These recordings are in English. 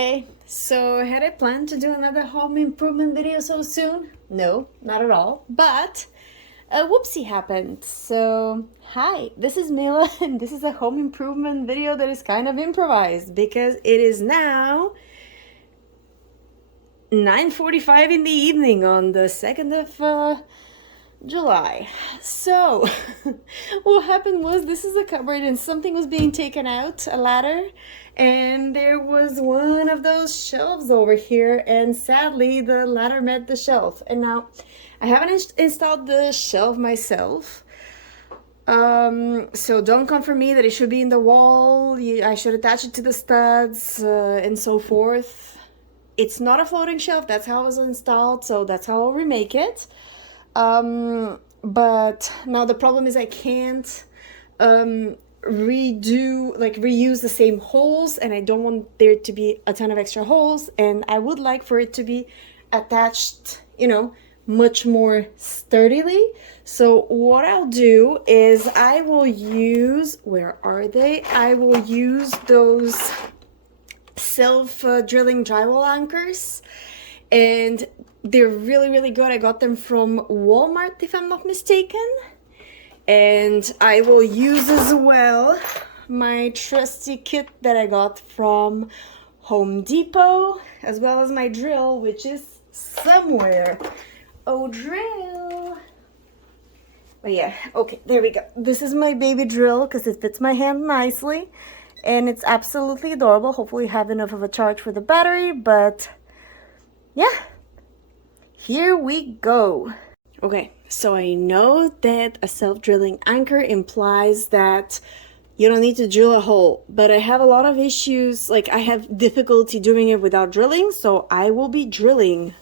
Hey, so had I planned to do another home improvement video so soon? No, not at all, but a whoopsie happened. So, hi, this is Mila and this is a home improvement video that is kind of improvised because it is now 9:45 in the evening on the 2nd of July. So, what happened was this is a cupboard and something was being taken out, a ladder, and there was one of those shelves over here, and sadly the ladder met the shelf. And now I haven't installed the shelf myself. So don't come for me that it should be in the wall. I should attach it to the studs and so forth. It's not a floating shelf. That's how it was installed, so that's how I'll remake it. But now the problem is I can't reuse the same holes, and I don't want there to be a ton of extra holes, and I would like for it to be attached, much more sturdily. So what I'll do is I will use, where are they? I will use those self-drilling drywall anchors, and they're really good. I got them from Walmart, if I'm not mistaken. And I will use as well my trusty kit that I got from Home Depot, as well as my drill, which is somewhere. Oh, drill. But yeah, okay, there we go. This is my baby drill because it fits my hand nicely. And it's absolutely adorable. Hopefully have enough of a charge for the battery, but yeah. Here we go. Okay, so I know that a self-drilling anchor implies that you don't need to drill a hole, but I have a lot of issues, like I have difficulty doing it without drilling, so I will be drilling.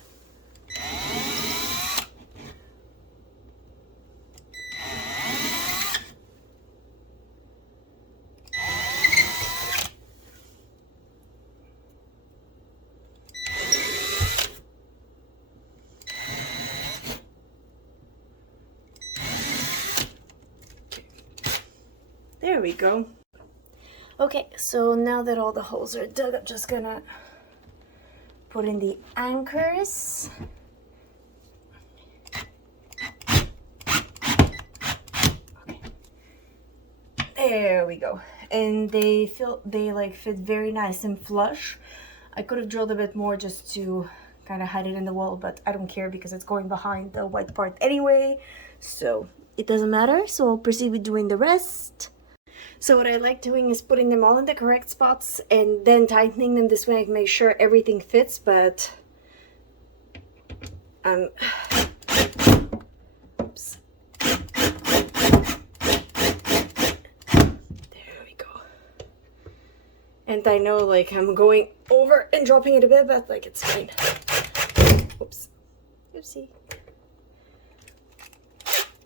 There we go. Okay, so now that all the holes are dug, I'm just gonna put in the anchors. Okay. There we go. And they fit very nice and flush. I could have drilled a bit more just to kind of hide it in the wall, but I don't care because it's going behind the white part anyway, so it doesn't matter. So I'll proceed with doing the rest. So what I like doing is putting them all in the correct spots and then tightening them. This way I can make sure everything fits, but oops. There we go. And I know I'm going over and dropping it a bit, but it's fine. Oops. Oopsie.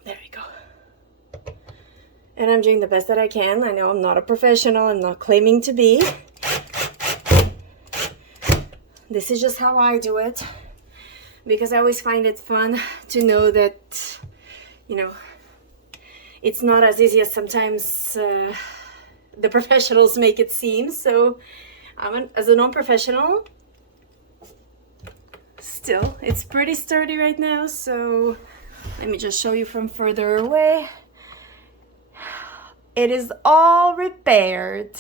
There we go. And I'm doing the best that I can. I know I'm not a professional. I'm not claiming to be. This is just how I do it. Because I always find it fun to know that, it's not as easy as sometimes the professionals make it seem. So as a non-professional, still, it's pretty sturdy right now. So let me just show you from further away. It is all repaired.